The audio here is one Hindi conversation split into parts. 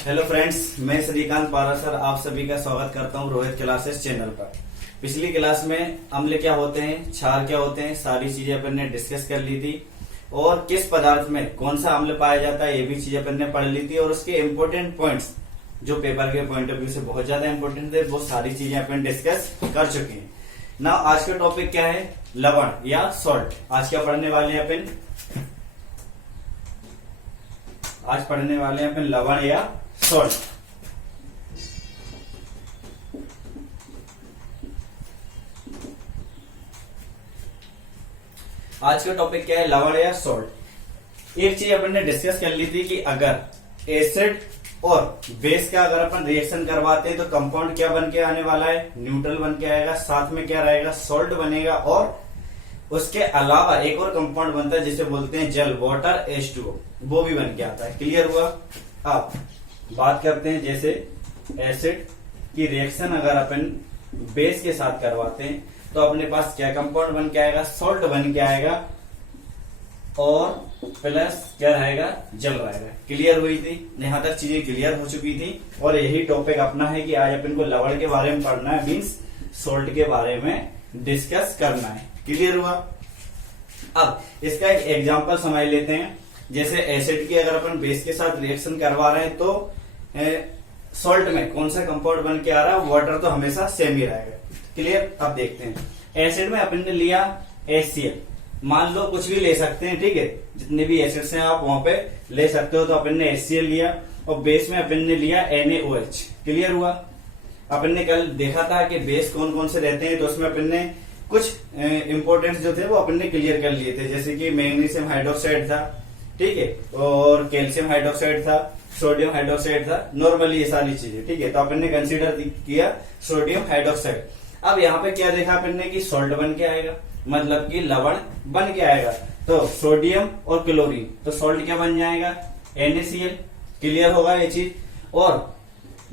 हेलो फ्रेंड्स, मैं श्रीकांत पारासर आप सभी का स्वागत करता हूं रोहित क्लासेस चैनल पर। पिछली क्लास में अम्ल क्या होते हैं, क्षार क्या होते हैं, सारी चीजें अपन ने डिस्कस कर ली थी और किस पदार्थ में कौन सा अम्ल पाया जाता है ये भी चीजें अपन ने पढ़ ली थी और उसके इम्पोर्टेंट पॉइंट्स जो पेपर के पॉइंट ऑफ व्यू से बहुत ज्यादा इंपॉर्टेंट थे वो सारी चीजें अपन डिस्कस कर चुके हैं। ना आज का टॉपिक क्या है, लवण या सॉल्ट। आज क्या पढ़ने वाले हैं अपन, आज पढ़ने वाले हैं अपन लवण या सॉल्ट। आज का टॉपिक क्या है, लवण या सॉल्ट। एक चीज अपन ने डिस्कस कर ली थी कि अगर एसिड और बेस का अगर अपन रिएक्शन करवाते हैं तो कंपाउंड क्या बन के आने वाला है, न्यूट्रल बन के आएगा, साथ में क्या रहेगा, सॉल्ट बनेगा। और उसके अलावा एक और कंपाउंड बनता है जिसे बोलते हैं जल, वाटर H2O, वो भी बन के आता है। क्लियर हुआ। अब बात करते हैं जैसे एसिड की रिएक्शन अगर अपन बेस के साथ करवाते हैं तो अपने पास क्या कंपाउंड बन के आएगा, सॉल्ट बन के आएगा और प्लस क्या रहेगा, जल रहेगा। क्लियर हुई थी, यहां तक चीजें क्लियर हो चुकी थी और यही टॉपिक अपना है कि आज अपन को लवण के बारे में पढ़ना है, मीन्स सॉल्ट के बारे में डिस्कस करना है। क्लियर हुआ। अब इसका एक एग्जांपल समझ लेते हैं। जैसे एसिड की अगर अपन बेस के साथ रिएक्शन करवा रहे हैं तो सॉल्ट में कौन सा कंपाउंड बन के आ रहा है, वाटर तो हमेशा सेम ही रहेगा। क्लियर। अब देखते हैं एसिड में अपन ने लिया HCl, मान लो कुछ भी ले सकते हैं, ठीक है, जितने भी एसिड्स हैं आप वहां पे ले सकते हो। तो अपन ने HCl लिया और बेस में अपन ने लिया NaOH। क्लियर हुआ। अपन ने कल देखा था कि बेस कौन कौन से रहते हैं, तो उसमें अपन ने कुछ इंपोर्टेंस जो थे वो अपन ने क्लियर कर लिए थे, जैसे कि मैग्नीशियम हाइड्रोक्साइड था, ठीक है, और कैल्शियम हाइड्रोक्साइड था, सोडियम हाइड्रोक्साइड था, नॉर्मली ये सारी चीजें, ठीक है। तो अपन ने कंसीडर किया सोडियम हाइड्रोक्साइड। अब यहाँ पे क्या देखा अपन ने कि सॉल्ट बन के आएगा, मतलब कि लवण बन के आएगा। तो सोडियम और क्लोरीन, तो सॉल्ट क्या बन जाएगा, NaCl। क्लियर होगा ये चीज। और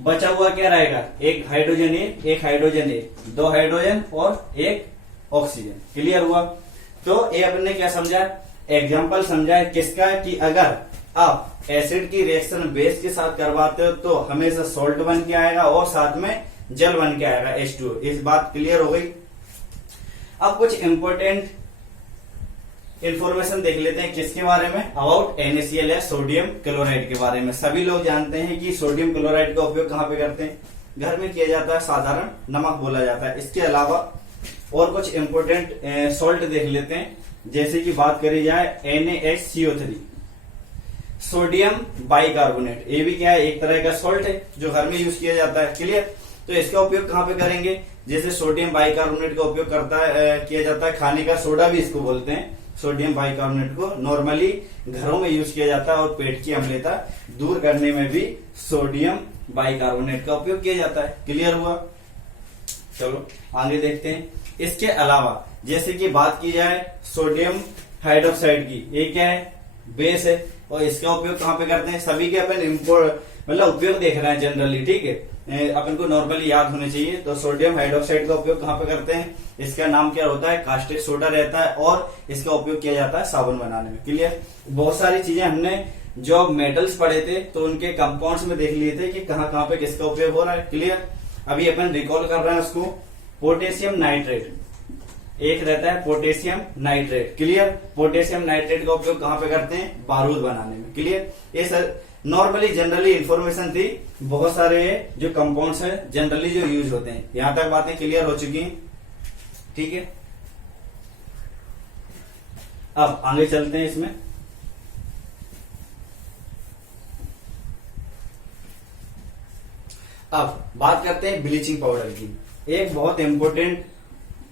बचा हुआ क्या रहेगा, एक हाइड्रोजन एक हाइड्रोजन दो हाइड्रोजन और एक ऑक्सीजन। क्लियर हुआ। तो ये अपन ने क्या समझा, एग्जाम्पल समझा है किसका, कि अगर आप एसिड की रिएक्शन बेस के साथ करवाते हो तो हमेशा सॉल्ट बन के आएगा और साथ में जल बन के आएगा H2O। इस बात क्लियर हो गई। अब कुछ इंपॉर्टेंट इंफॉर्मेशन देख लेते हैं किसके बारे में, अबाउट NaCl या सोडियम क्लोराइड के बारे में। सभी लोग जानते हैं कि सोडियम क्लोराइड का उपयोग कहां पे करते हैं, घर में किया जाता है, साधारण नमक बोला जाता है। इसके अलावा और कुछ इंपॉर्टेंट सॉल्ट देख लेते हैं। जैसे कि बात करी जाए NaHCO3, सोडियम बाइकार्बोनेट, ये भी क्या है, एक तरह का सॉल्ट है जो घर में यूज किया जाता है। क्लियर। तो इसका उपयोग कहां पे करेंगे, जैसे सोडियम बाइकार्बोनेट का उपयोग किया जाता है, खाने का सोडा भी इसको बोलते हैं। सोडियम बाइकार्बोनेट को नॉर्मली घरों में यूज किया जाता है और पेट की अम्लता दूर करने में भी सोडियम बाइकार्बोनेट का उपयोग किया जाता है। क्लियर हुआ। चलो आगे देखते हैं। इसके अलावा जैसे कि बात की जाए सोडियम हाइड्रोक्साइड की, ये क्या है, बेस है और इसका उपयोग कहां पे करते हैं, सभी के अपन मतलब उपयोग देख रहे हैं जनरली, ठीक है, अपन को नॉर्मली याद होने चाहिए। तो सोडियम हाइड्रोक्साइड का उपयोग कहां पे करते हैं, इसका नाम क्या होता है, कास्टिक सोडा रहता है और इसका उपयोग किया जाता है साबुन बनाने में। क्लियर। बहुत सारी चीजें हमने जो मेटल्स पढ़े थे तो उनके कंपाउंड्स में देख लिए थे कि कहां कहां पे किसका उपयोग हो रहा है। क्लियर। अभी अपन रिकॉल कर रहे हैं उसको। पोटेशियम नाइट्रेट एक रहता है, potassium nitrate. Clear. Potassium nitrate का उपयोग कहां पे करते हैं, बारूद बनाने में। क्लियर। ये सर नॉर्मली जनरली इंफॉर्मेशन थी, बहुत सारे जो कंपाउंड्स हैं जनरली जो यूज होते हैं। यहां तक बातें क्लियर हो चुकी हैं, ठीक है। अब आगे चलते हैं इसमें। अब बात करते हैं ब्लीचिंग पाउडर की। एक बहुत इंपॉर्टेंट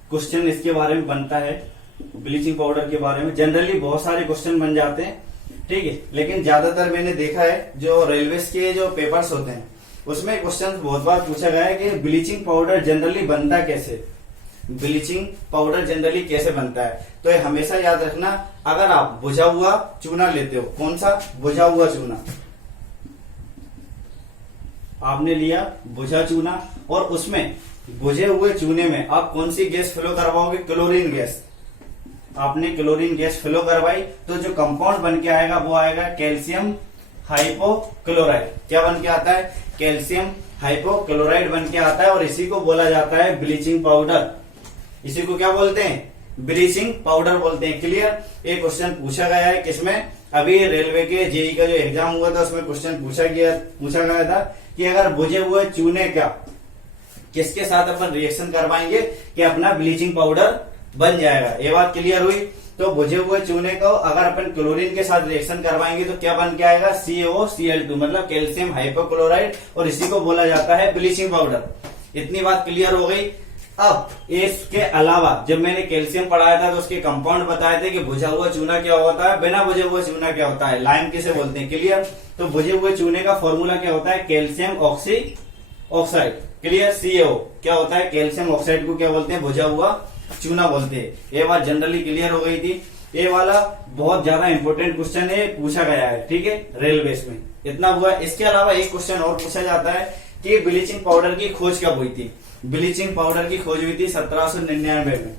क्वेश्चन इसके बारे में बनता है, ब्लीचिंग पाउडर के बारे में। जनरली बहुत सारे क्वेश्चन बन जाते हैं, ठीक है, लेकिन ज्यादातर मैंने देखा है जो रेलवेज के जो पेपर्स होते हैं उसमें क्वेश्चन बहुत बार पूछा गया है कि ब्लीचिंग पाउडर जनरली बनता कैसे, ब्लीचिंग पाउडर जनरली कैसे बनता है। तो ये हमेशा याद रखना, अगर आप बुझा हुआ चूना लेते हो, कौन सा, बुझा हुआ चूना, आपने लिया बुझा चूना और उसमें बुझे हुए चूने में आप कौन सी गैस फ्लो करवाओगे, क्लोरीन गैस। आपने क्लोरीन गैस फ्लो करवाई तो जो कंपाउंड बन के आएगा वो आएगा कैल्शियम हाइपोक्लोराइड क्या बन के आता है, कैल्शियम हाइपोक्लोराइड बन के आता है, और इसी को बोला जाता है ब्लीचिंग पाउडर। इसी को क्या बोलते हैं, ब्लीचिंग पाउडर बोलते हैं। क्लियर। एक क्वेश्चन पूछा गया है किसमें, अभी रेलवे के जेई का जो एग्जाम हुआ था उसमें क्वेश्चन पूछा गया था कि अगर बुझे हुए चूने का किसके साथ अपन रिएक्शन करवाएंगे कि अपना ब्लीचिंग पाउडर बन जाएगा। ये बात क्लियर हुई। तो बुझे हुए चूने को अगर अपन क्लोरीन के साथ रिएक्शन करवाएंगे तो क्या बन के आएगा, CaOCl2 मतलब कैल्शियम हाइपोक्लोराइड, और इसी को बोला जाता है ब्लीचिंग पाउडर। इतनी बात क्लियर हो गई। अब इसके अलावा जब मैंने कैल्शियम पढ़ाया था तो उसके कंपाउंड बताए थे कि बुझा हुआ चूना क्या होता है, बिना बुझे हुए चूना क्या होता है, लाइम किसे बोलते हैं। क्लियर। तो बुझे हुए चूने का फॉर्मूला क्या होता है, कैल्शियम ऑक्साइड। क्लियर। CaO क्या होता है, कैल्शियम ऑक्साइड को क्या बोलते हैं, बुझा हुआ चूना बोलते हैं। ये बात जनरली क्लियर हो गई थी। ये वाला बहुत ज्यादा इंपॉर्टेंट क्वेश्चन है, पूछा गया है, ठीक है, रेलवे में। इतना हुआ। इसके अलावा एक क्वेश्चन और पूछा जाता है कि ब्लीचिंग पाउडर की खोज कब हुई थी। ब्लीचिंग पाउडर की खोज हुई थी 1799 में।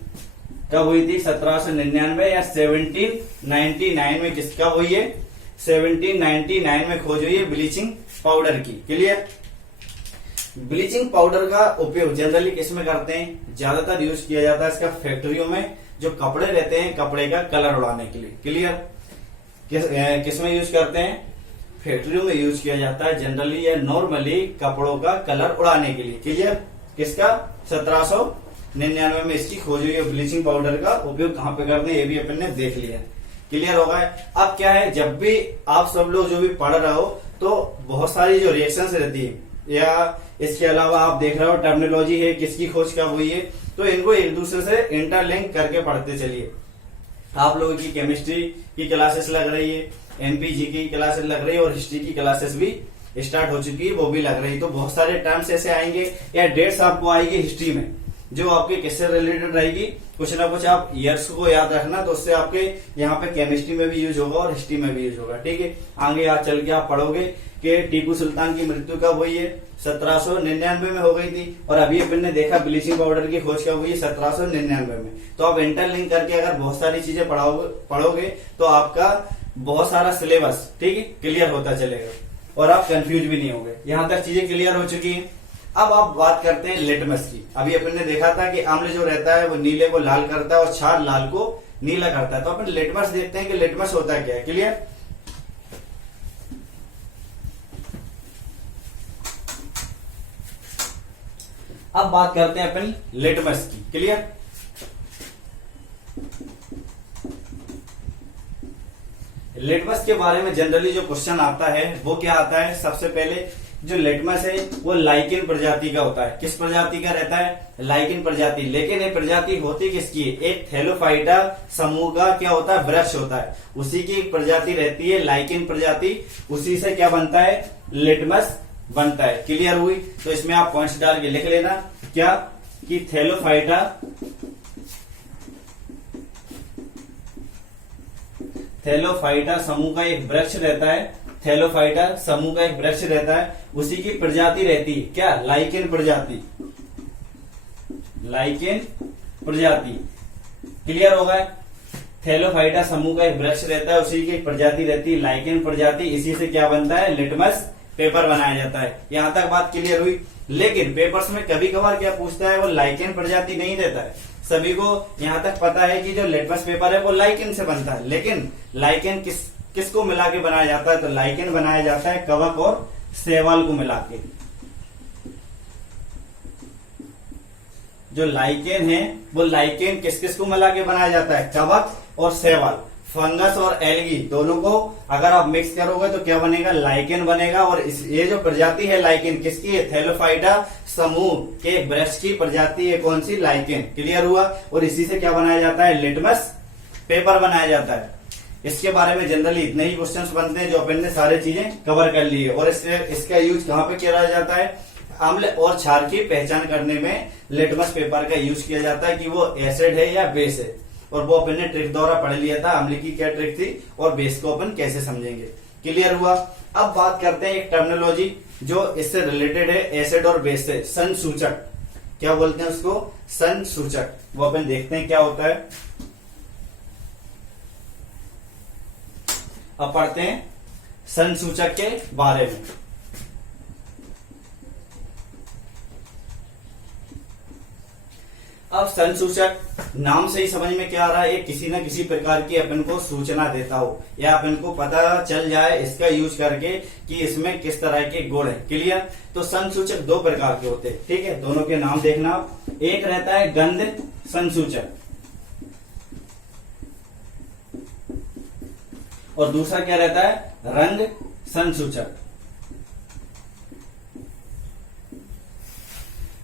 कब हुई थी, 1799 या 1799 में। किस कब हुई है, 1799 में खोज हुई है ब्लीचिंग पाउडर की। क्लियर। ब्लीचिंग पाउडर का उपयोग जनरली किसमें करते हैं, ज्यादातर यूज किया जाता है इसका फैक्ट्रियों में, जो कपड़े रहते हैं कपड़े का कलर उड़ाने के लिए। क्लियर। किसमें यूज करते हैं, फैक्ट्रियों में यूज किया जाता है जनरली या नॉर्मली कपड़ों का कलर उड़ाने के लिए। क्लियर। किसका, 1799 में इसकी खोज हुई है। ब्लीचिंग पाउडर का उपयोग कहाँ पे करते हैं ये भी अपन ने देख लिया। क्लियर होगा। अब क्या है, जब भी आप सब लोग जो भी पढ़ रहे हो तो बहुत सारी जो रिएक्शंस रहती है, या इसके अलावा आप देख रहे हो टर्मिनोलॉजी है, किसकी खोज कब हुई है, तो इनको एक दूसरे से इंटरलिंक करके पढ़ते चलिए। आप लोगों की केमिस्ट्री की क्लासेस लग रही है, एमपीजी की क्लासेस लग रही है, और हिस्ट्री की क्लासेस भी स्टार्ट हो चुकी है, वो भी लग रही है। तो बहुत सारे टर्म्स ऐसे आएंगे या डेट्स आपको आएगी हिस्ट्री में जो आपके किससे रिलेटेड रहेगी, कुछ ना कुछ आप ईयर्स को याद रखना, तो उससे आपके यहाँ पे केमिस्ट्री में भी यूज होगा और हिस्ट्री में भी यूज होगा। ठीक है। आगे आज चल के आप पढ़ोगे कि टीपू सुल्तान की मृत्यु कब हुई है, 1799 में हो गई थी, और अभी अपन ने देखा ब्लीचिंग पाउडर की खोज कब हुई है, 1799 में। तो आप इंटरलिंक करके अगर बहुत सारी चीजें पढ़ोगे तो आपका बहुत सारा सिलेबस, ठीक है, क्लियर होता चलेगा और आप कंफ्यूज भी नहीं होंगे। यहां तक चीजें क्लियर हो चुकी हैं। अब आप बात करते हैं लिटमस की। अभी अपन ने देखा था कि अम्ल जो रहता है वो नीले को लाल करता है और क्षार लाल को नीला करता है। तो अपन लिटमस देखते हैं कि लिटमस होता क्या है। क्लियर। अब बात करते हैं अपन लिटमस की। क्लियर। लिटमस के बारे में जनरली जो क्वेश्चन आता है वो क्या आता है, सबसे पहले जो लिटमस है वो लाइकेन प्रजाति का होता है। किस प्रजाति का रहता है, लाइकेन प्रजाति। लेकिन ये प्रजाति होती किसकी है, एक थैलोफाइटा समूह का क्या होता है, वृक्ष होता है, उसी की एक प्रजाति रहती है लाइकेन प्रजाति। उसी से क्या बनता है, लिटमस बनता है। क्लियर हुई। तो इसमें आप पॉइंट्स डाल के लिख लेना क्या कि थैलोफाइटा समूह का एक वृक्ष रहता है, थैलोफाइटा समूह का एक वृक्ष रहता है, उसी की प्रजाति रहती है क्या, लाइकेन प्रजाति, लाइकेन प्रजाति। क्लियर होगा। थैलोफाइटा समूह का एक वृक्ष रहता है, उसी की एक प्रजाति रहती है लाइकेन प्रजाति। इसी से क्या बनता है, लिटमस पेपर बनाया जाता है। यहां तक बात क्लियर हुई। लेकिन पेपर्स में कभी कभार क्या पूछता है, वो लाइकेन प्रजाति नहीं देता है। सभी को यहां तक पता है कि जो लिटमस पेपर है वो लाइकेन से बनता है, लेकिन लाइकेन किसको मिला के बनाया जाता है, तो लाइकेन बनाया जाता है कवक और शैवाल को मिला के। जो लाइकेन है वो लाइकेन किस किस को मिला के बनाया जाता है, कवक और शैवाल। फंगस और एल्गी दोनों को अगर आप मिक्स करोगे तो क्या बनेगा, लाइकेन बनेगा। और ये जो प्रजाति है लाइकेन किसकी है, थैलोफाइटा समूह के वृक्ष की प्रजाति है, कौन सी, लाइकेन। क्लियर हुआ। और इसी से क्या बनाया जाता है, लिटमस पेपर बनाया जाता है। इसके बारे में जनरली इतने ही क्वेश्चंस बनते हैं जो अपन ने सारी चीजें कवर कर ली है। और इसका यूज कहाँ पे किया जाता है, अम्ल और क्षार की पहचान करने में लिटमस पेपर का यूज किया जाता है कि वो एसिड है या बेस है। और वो अपन ने ट्रिक द्वारा पढ़ लिया था, अम्ल की क्या ट्रिक थी और बेस को अपन कैसे समझेंगे। क्लियर हुआ। अब बात करते हैं एक टर्मिनोलॉजी जो इससे रिलेटेड है, एसिड और बेस से, संसूचक। क्या बोलते हैं उसको, संसूचक। वो अपन देखते हैं क्या होता है। अब पढ़ते हैं संसूचक के बारे में। अब संसूचक नाम से ही समझ में क्या आ रहा है, ये किसी न किसी प्रकार की अपन को सूचना देता हो या अपन को पता चल जाए इसका यूज करके कि इसमें किस तरह के गुण है। क्लियर। तो संसूचक दो प्रकार के होते हैं, ठीक है, दोनों के नाम देखना। एक रहता है गंध संसूचक और दूसरा क्या रहता है, रंग संसूचक।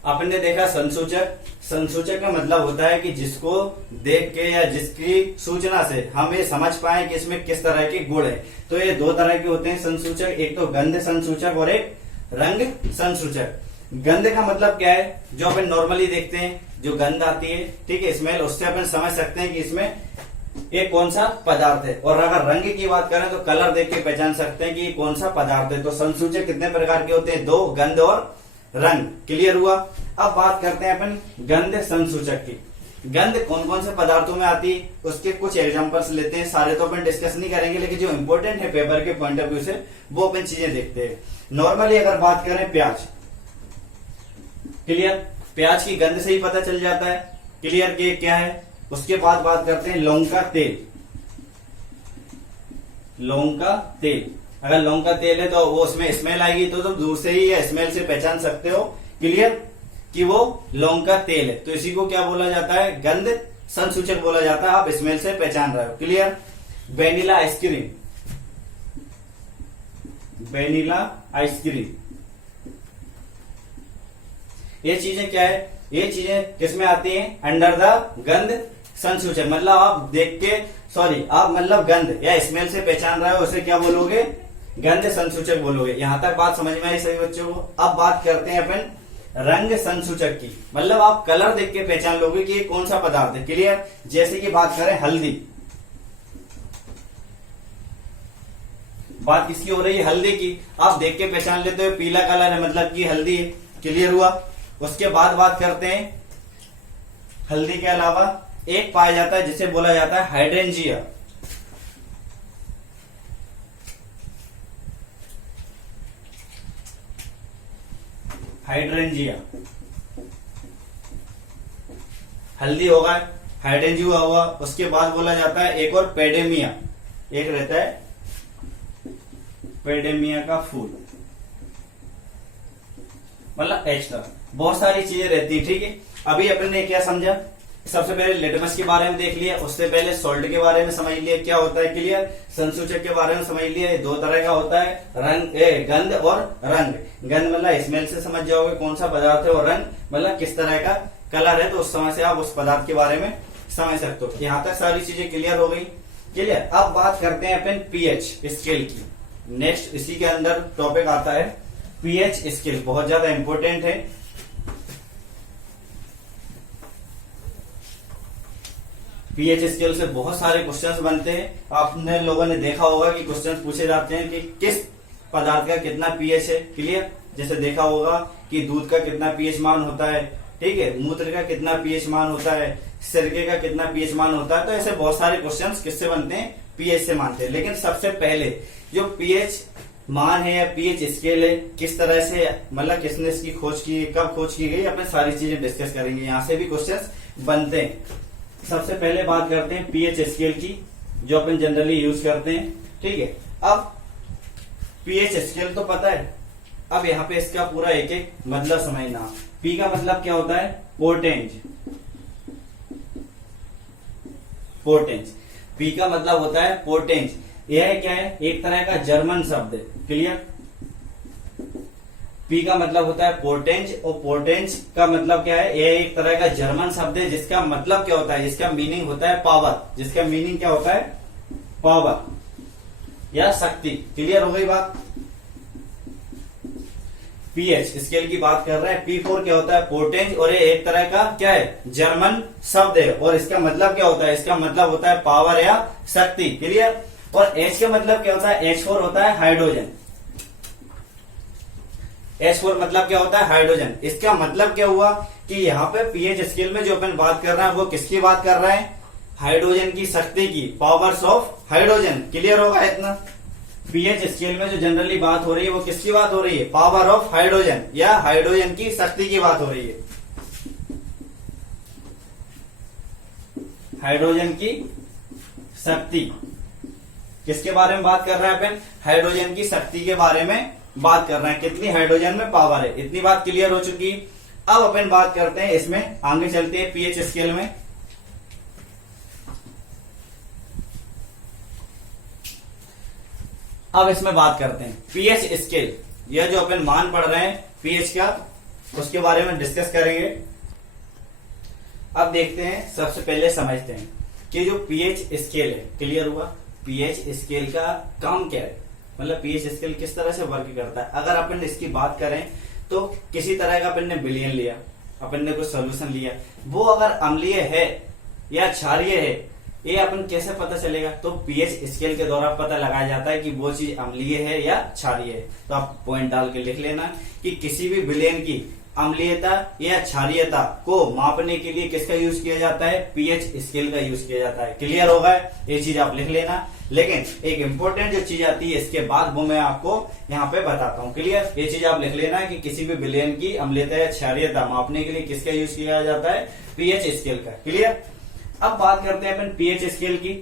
अपन ने देखा संसूचक का मतलब होता है कि जिसको देख के या जिसकी सूचना से हम ये समझ पाए कि इसमें किस तरह के गुण है। तो ये दो तरह के होते हैं संसूचक, एक तो गंध संसूचक और एक रंग संसूचक। गंध का मतलब क्या है, जो अपन नॉर्मली देखते हैं, जो गंध आती है, ठीक है, स्मेल, उससे अपन समझ सकते हैं कि इसमें ये कौन सा पदार्थ है। और अगर रंग की बात करें तो कलर देख के पहचान सकते हैं कि ये कौन सा पदार्थ है। तो संसूचक कितने प्रकार के होते हैं, दो, गंध और रंग। क्लियर हुआ। अब बात करते हैं अपन गंध संसूचक की। गंध कौन कौन से पदार्थों में आती है, उसके कुछ एग्जांपल्स लेते हैं। सारे तो अपन डिस्कस नहीं करेंगे, लेकिन जो इंपॉर्टेंट है पेपर के पॉइंट ऑफ व्यू से वो अपन चीजें देखते हैं। नॉर्मली अगर बात करें प्याज, क्लियर, प्याज की गंध से ही पता चल जाता है, क्लियर, कि क्या है। उसके बाद बात करते हैं लौंग का तेल। लौंग का तेल, अगर लौंग का तेल है तो वो उसमें स्मेल आएगी, तो दूर से ही या स्मेल से पहचान सकते हो, क्लियर, कि वो लौंग का तेल है। तो इसी को क्या बोला जाता है, गंध संसूचक बोला जाता है। आप स्मेल से पहचान रहे हो, clear. Vanilla ice cream, vanilla ice cream, ये चीजें क्या है, ये चीजें किसमें आती हैं, अंडर द गंध संसूचक। मतलब आप देख के, आप मतलब गंध या स्मेल से पहचान रहे हो, उसे क्या बोलोगे, गंध संसूचक बोलोगे। यहां तक बात समझ में आई सही बच्चों को। अब बात करते हैं अपन रंग संसूचक की, मतलब आप कलर देख के पहचान लोगे कि ये कौन सा पदार्थ है, क्लियर। जैसे कि बात करें हल्दी, बात किसकी हो रही है, हल्दी की। आप देख के पहचान लेते हो पीला कलर है, मतलब कि हल्दी है, क्लियर हुआ। उसके बाद बात करते हैं हल्दी के अलावा एक पाया जाता है जिसे बोला जाता है हाइड्रेंजिया। हाइड्रेंजिया, हल्दी होगा, हाइड्रेंजिया हुआ। उसके बाद बोला जाता है एक और पेडेमिया, एक रहता है पेडेमिया का फूल, मतलब एक्स्ट्रा बहुत सारी चीजें रहती है, ठीक है। अभी अपन ने क्या समझा, सबसे पहले लिटमस के बारे में देख लिया, उससे पहले सॉल्ट के बारे में समझ लिया क्या होता है, क्लियर। संसूचक के बारे में समझ लिया, दो तरह का होता है, गंध और रंग। गंध मतलब स्मेल से समझ जाओगे कौन सा पदार्थ है, और रंग मतलब किस तरह का कलर है, तो उस समय से आप उस पदार्थ के बारे में समझ सकते हो। यहां तक सारी चीजें क्लियर हो गई, क्लियर। अब बात करते हैं अपन पीएच स्केल की। नेक्स्ट इसी के अंदर टॉपिक आता है पीएच स्केल, बहुत ज्यादा इंपॉर्टेंट है। पीएच स्केल से बहुत सारे क्वेश्चंस बनते हैं। आपने लोगों ने देखा होगा कि क्वेश्चंस पूछे जाते हैं कि किस पदार्थ का कितना पीएच है, क्लियर। जैसे देखा होगा कि दूध का कितना पीएच मान होता है, ठीक है, मूत्र का कितना पीएच मान होता है, सिरके का कितना पीएच मान होता है। तो ऐसे बहुत सारे क्वेश्चंस किससे बनते हैं, पीएच से मानते हैं। लेकिन सबसे पहले जो पीएच मान है या पीएच स्केल है, किस तरह से, मतलब किसने इसकी खोज की, कब खोज की गई, अपन सारी चीजें डिस्कस करेंगे। यहाँ से भी क्वेश्चंस बनते हैं। सबसे पहले बात करते हैं पीएच स्केल की, जो अपन जनरली यूज करते हैं, ठीक है। अब पीएच स्केल तो पता है, अब यहाँ पे इसका पूरा एक एक मतलब समझना। पी का मतलब क्या होता है, पोटेंज, पोटेंज। पी का मतलब होता है पोटेंज। यह क्या है, एक तरह का जर्मन शब्द है, क्लियर। पी का मतलब होता है पोटेंज, और पोटेंज का मतलब क्या है, यह एक तरह का जर्मन शब्द है जिसका मतलब क्या होता है, जिसका मीनिंग होता है पावर। जिसका मीनिंग क्या होता है, पावर या शक्ति। क्लियर हो गई बात। पीएच स्केल की बात कर रहे हैं। P4 क्या होता है, पोटेंज, और ये एक तरह का क्या है, जर्मन शब्द है, और इसका मतलब क्या होता है, इसका मतलब होता है पावर या शक्ति, क्लियर। और H का मतलब क्या होता है, H4 होता है हाइड्रोजन। H4 मतलब क्या होता है, हाइड्रोजन। इसका मतलब क्या हुआ कि यहाँ पे पीएच स्केल में जो अपन बात कर रहे हैं वो किसकी बात कर रहे हैं, हाइड्रोजन की शक्ति की, पावर्स ऑफ हाइड्रोजन। क्लियर होगा इतना। पीएच स्केल में जो जनरली बात हो रही है वो किसकी बात हो रही है? पावर ऑफ हाइड्रोजन या हाइड्रोजन की शक्ति की बात हो रही है। हाइड्रोजन की शक्ति किसके बारे में बात कर रहे हैं अपन? हाइड्रोजन की शक्ति के बारे में बात कर रहे हैं। कितनी हाइड्रोजन में पावर है, इतनी बात क्लियर हो चुकी। अब अपन बात करते हैं इसमें, आगे चलते हैं पीएच स्केल में। अब इसमें बात करते हैं पीएच स्केल, यह जो अपन मान पढ़ रहे हैं पीएच का, उसके बारे में डिस्कस करेंगे। अब देखते हैं, सबसे पहले समझते हैं कि जो पीएच स्केल है, क्लियर हुआ? पीएच स्केल का काम क्या है, मतलब पीएच स्केल किस तरह से वर्क करता है। अगर अपन इसकी बात करें तो किसी तरह का अपन ने विलयन लिया, अपन ने कुछ सॉल्यूशन लिया, वो अगर अम्लीय है या क्षारीय है, ये अपन कैसे पता चलेगा? तो पीएच स्केल के द्वारा पता लगाया जाता है कि वो चीज अम्लीय है या क्षारीय है। तो आप पॉइंट डाल के लिख लेना कि किसी भी विलयन की अम्लीयता या क्षारीयता को मापने के लिए किसका यूज किया जाता है? पीएच स्केल का यूज किया जाता है। क्लियर होगा? ये चीज आप लिख लेना। लेकिन एक इंपॉर्टेंट जो चीज आती है इसके बाद, वो मैं आपको यहाँ पे बताता हूँ। क्लियर? ये चीज आप लिख लेना कि किसी भी विलयन की अम्लीयता या क्षारीयता मापने के लिए किसका यूज किया जाता है? पीएच स्केल का। क्लियर? अब बात करते हैं अपन पीएच स्केल की।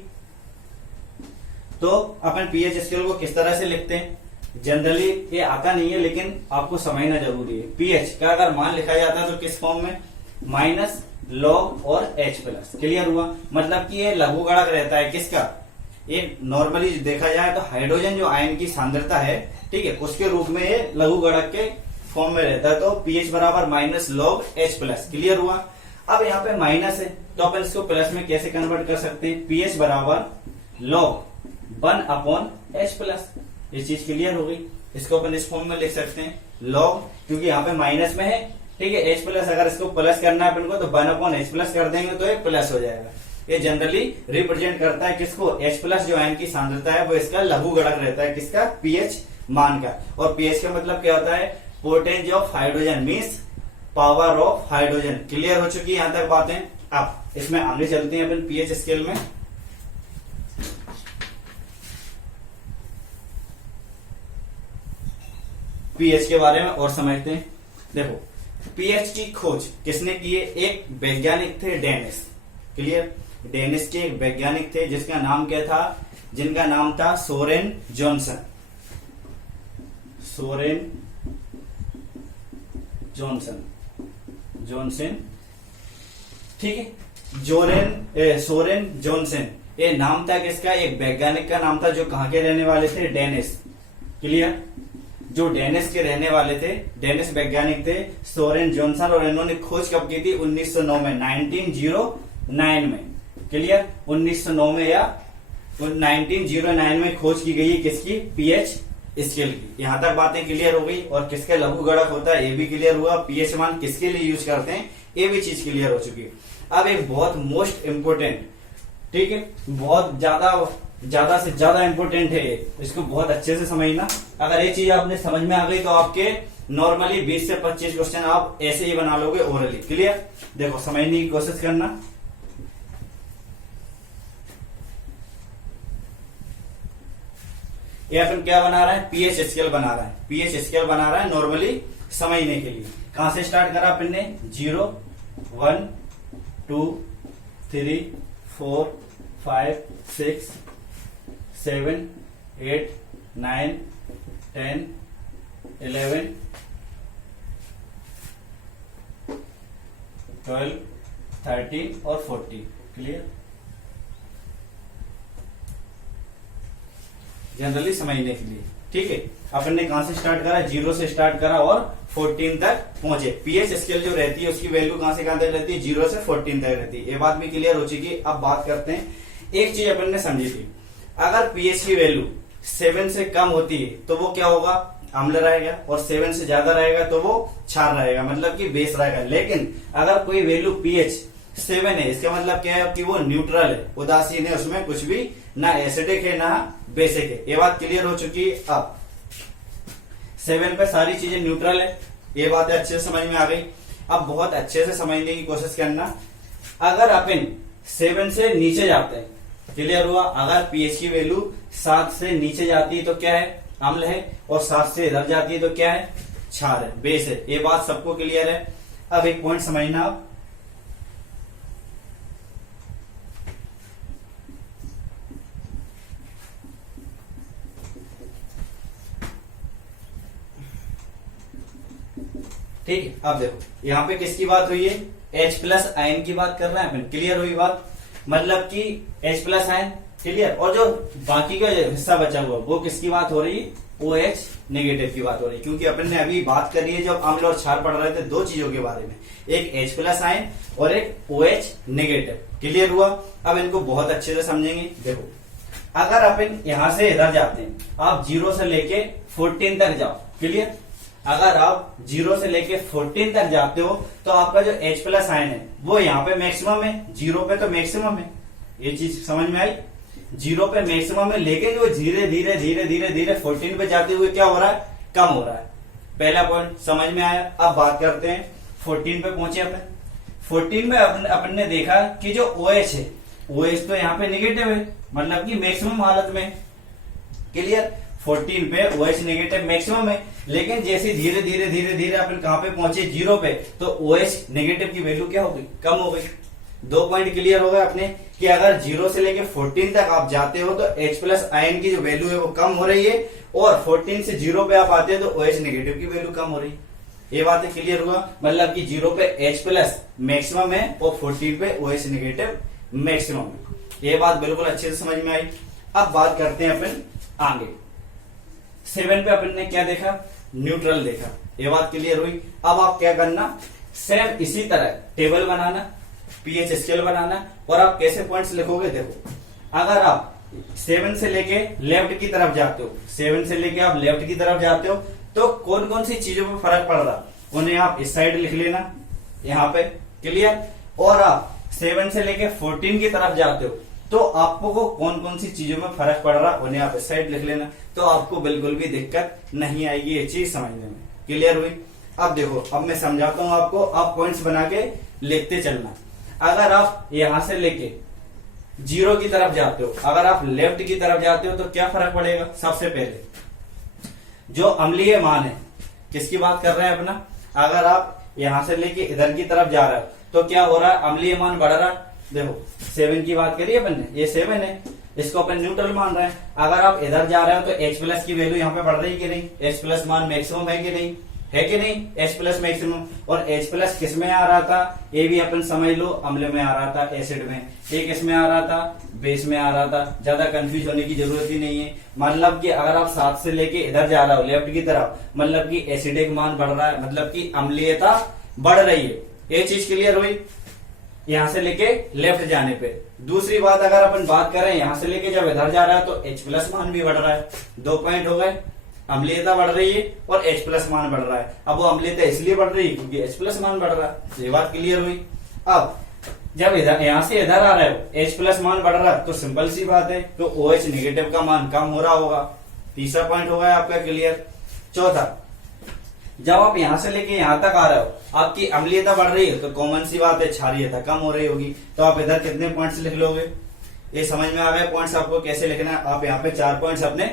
तो अपन पीएच स्केल को किस तरह से लिखते हैं? जनरली ये आता नहीं है, लेकिन आपको समझना जरूरी है। पीएच का अगर मान लिखा जाता है तो किस फॉर्म में? माइनस लॉग और एच प्लस। क्लियर हुआ? मतलब कि ये लघुगणक रहता है किसका? ये नॉर्मली देखा जाए तो हाइड्रोजन जो आयन की सांद्रता है, ठीक है, उसके रूप में ये लघुगणक के फॉर्म में रहता है। तो पीएच बराबर minus log H plus. Clear हुआ? अब यहाँ पे माइनस है तो अपन इसको प्लस में कैसे कन्वर्ट कर सकते हैं? पीएच बराबर लॉग 1 अपॉन एच प्लस। ये चीज क्लियर हो गई। इसको अपन इस फॉर्म में लिख सकते हैं लॉग, क्योंकि यहाँ पे माइनस में है, ठीक है, एच प्लस। अगर इसको प्लस करना है अपन को तो 1 अपॉन एच प्लस कर देंगे तो ये प्लस हो जाएगा। ये जनरली रिप्रेजेंट करता है किसको? एच प्लस जो आयन की सांद्रता है वो इसका लघुगणक रहता है किसका? पीएच मान का। और पीएच का मतलब क्या होता है? Potenz of hydrogen, means power of hydrogen. Clear हो चुकी है यहां तक बातें? अब इसमें आगे चलते हैं अपन पीएच स्केल में। पीएच के बारे में और समझते हैं। देखो, पीएच की खोज किसने की है? एक वैज्ञानिक थे, डेनिस। क्लियर? डेनिस के एक वैज्ञानिक थे जिसका नाम क्या था? जिनका नाम था Soren Johnson. Soren Johnson, Johnson, ठीक है, सोरेन जॉनसन। ये नाम था किसका? एक वैज्ञानिक का नाम था जो कहां के रहने वाले थे? डेनिस। क्लियर? जो डेनिस के रहने वाले थे, डेनिस वैज्ञानिक थे सोरेन जॉनसन, और इन्होंने खोज कब की थी? 1909 में, 1909 में। क्लियर? 1909 में या 1909 में खोज की गई है किसकी? पीएच स्केल की। यहां तक बातें क्लियर हो गई। और किसका लघुगणक होता है ये भी क्लियर हुआ। पीएच मान किसके लिए यूज करते हैं ये भी चीज क्लियर हो चुकी है। अब एक बहुत मोस्ट इंपोर्टेंट, ठीक है, बहुत ज्यादा से ज्यादा इंपोर्टेंट है ये, इसको बहुत अच्छे से समझना। अगर ये चीज आपने समझ में आ गई तो आपके नॉर्मली 20 से 25 क्वेश्चन आप ऐसे ही बना लोगे ओरली। क्लियर? देखो, समझने की कोशिश करना। ये अपन क्या बना रहा है? पीएच स्केल बना रहा है। पीएच स्केल बना रहा है नॉर्मली समझने के लिए। कहां से स्टार्ट करा अपन ने? 0, 1, 2, 3, 4, 5, 6, 7, 8, 9, 10, 11, 12, 13 और 14। क्लियर? जनरली समझने के लिए, ठीक है। अपन ने कहां से स्टार्ट करा? 0 से स्टार्ट करा और 14 तक पहुंचे। पीएच स्केल जो रहती है उसकी वैल्यू कहां से कहां तक रहती है? 0 से 14 तक रहती है। ये बात भी क्लियर हो चुकी है। अब बात करते हैं, एक चीज अपन ने समझी थी, अगर पीएच की वैल्यू 7 से कम होती है तो वो क्या होगा? अम्ल रहेगा, और 7 से ज्यादा रहेगा तो वो क्षार रहेगा, मतलब कि बेस रहेगा। लेकिन अगर कोई वैल्यू पीएच 7 है, इसका मतलब क्या है? कि वो न्यूट्रल है, उदासीन है, उसमें कुछ भी ना एसिडिक है ना बेसिक है। ये बात क्लियर हो चुकी है। अब 7 पे सारी चीजें न्यूट्रल है, ये बात अच्छे से समझ में आ गई। अब बहुत अच्छे से समझने की कोशिश करना। अगर अपन 7 से नीचे जाते हैं क्लियर हुआ। अगर पीएच की वैल्यू 7 से नीचे जाती है तो क्या है, अम्ल है, और 7 से इधर जाती है तो क्या है, क्षार है, बेस है। ये बात सबको क्लियर है। अब एक पॉइंट समझना आप, ठीक है। अब देखो यहाँ पे किसकी बात हुई है, H+ आयन की बात कर रहे हैं अपन, क्लियर हुई बात। मतलब कि H+ आयन, क्लियर, और जो बाकी का हिस्सा बचा हुआ वो किसकी बात हो रही है, OH नेगेटिव की बात हो रही है। क्योंकि अपन ने अभी बात करी है जब अम्ल और क्षार पढ़ रहे थे दो चीजों के बारे में, एक H+ आयन और एक OH नेगेटिव, क्लियर हुआ। अब इनको बहुत अच्छे से समझेंगे। देखो अगर अपन यहां से इधर जाते हैं, आप 0 से लेके 14 तक जाओ, क्लियर। अगर आप 0 से लेके 14 तक जाते हो तो आपका जो H+ आयन है वो यहाँ पे मैक्सिमम है, 0 पे तो मैक्सिमम है। ये चीज समझ में आई, 0 पे मैक्सिमम है, लेकिन वो धीरे धीरे धीरे धीरे धीरे 14 पे जाते हुए क्या हो रहा है, कम हो रहा है। पहला पॉइंट समझ में आया। अब बात करते हैं 14 पे पहुंचे अपन। 14 में अपन ने देखा कि जो OH है, OH तो यहाँ पे नेगेटिव है, मतलब कि मैक्सिमम हालत में, क्लियर। 14 पे OH नेगेटिव मैक्सिमम है, लेकिन जैसे धीरे धीरे धीरे धीरे अपन कहां पे पहुंचे, 0 पे, तो OH नेगेटिव की वैल्यू क्या हो गई, कम हो गई। दो पॉइंट क्लियर हो गए अपने कि अगर 0 से लेके 14 तक आप जाते हो तो H+ आयन की जो वैल्यू है वो कम हो रही है, और 14 से 0 पे आप आते हैं तो OH नेगेटिव की वैल्यू कम हो रही है। ये बात क्लियर हुआ। मतलब कि 0 पे H+ मैक्सिमम है और 14 पे OH नेगेटिव मैक्सिमम है। ये बात बिल्कुल अच्छे से समझ में आई। अब बात करते हैं अपन आगे। 7 पे अपन ने क्या देखा, न्यूट्रल देखा। ये बात क्लियर हुई। अब आप क्या करना, सेम इसी तरह टेबल बनाना, पीएच स्केल बनाना, और आप कैसे पॉइंट्स लिखोगे। देखो अगर आप 7 से लेके लेफ्ट की तरफ जाते हो, 7 से लेके आप लेफ्ट की तरफ जाते हो तो कौन कौन सी चीजों पर फर्क पड़ रहा, उन्हें आप इस साइड लिख लेना यहाँ पे, क्लियर। और आप 7 से लेके 14 की तरफ जाते हो तो आपको कौन कौन सी चीजों में फर्क पड़ रहा उन्हें आप इस साइड लिख लेना, तो आपको बिल्कुल भी दिक्कत नहीं आएगी ये चीज समझने में, क्लियर हुई। अब देखो, अब मैं समझाता हूं आपको, आप पॉइंट्स बना के लिखते चलना। अगर आप यहां से लेके 0 की तरफ जाते हो, अगर आप लेफ्ट की तरफ जाते हो तो क्या फर्क पड़ेगा। सबसे पहले जो अम्लीय मान है, किसकी बात कर रहे हैं अपना, अगर आप यहां से लेके इधर की तरफ जा रहे हो तो क्या हो रहा है, अम्लीय मान बढ़ रहा है। देखो 7 की बात करिए अपन ने, ये 7 है, इसको अपन न्यूट्रल मान रहे हैं। अगर आप इधर जा रहे हो तो H+ की वैल्यू यहाँ पे बढ़ रही है कि नहीं, H+ मान मैक्सिमम है कि नहीं, है कि नहीं, H+ मैक्सिमम। और H+ किस में आ रहा था, ये भी अपन समझ लो, अम्ल में आ रहा था, एसिड में। ये किस में आ रहा था, बेस में आ रहा था। ज्यादा कंफ्यूज होने की जरूरत ही नहीं है। मतलब कि अगर आप 7 से लेके इधर जा रहे हो लेफ्ट की तरफ, मतलब कि एसिडिक मान बढ़ रहा है, मतलब कि अम्लीयता बढ़ रही है। ये चीज क्लियर हुई यहां से लेके लेफ्ट जाने पे। दूसरी बात, अगर अपन बात करें यहां से लेके जब इधर जा रहा है तो H+ मान भी बढ़ रहा है। 2 पॉइंट हो गए, अम्लीयता बढ़ रही है और H+ मान बढ़ रहा है। अब वो अम्लीयता इसलिए बढ़ रही है क्योंकि H+ मान बढ़ रहा है। ये बात क्लियर हुई। अब जब इधर यहां से इधर आ रहे हो, H+ मान बढ़ रहा है तो सिंपल सी बात है तो OH नेगेटिव का मान कम हो रहा होगा। तीसरा पॉइंट हो गया आपका क्लियर। चौथा, जब आप यहां से लेके यहां तक आ रहे हो, आपकी अम्लीयता बढ़ रही है तो कॉमन सी बात है क्षारीयता कम हो रही होगी। तो आप इधर कितने पॉइंट्स लिख लोगे, ये समझ में आ गए पॉइंट्स आपको कैसे लिखना है। आप यहाँ पे 4 पॉइंट्स अपने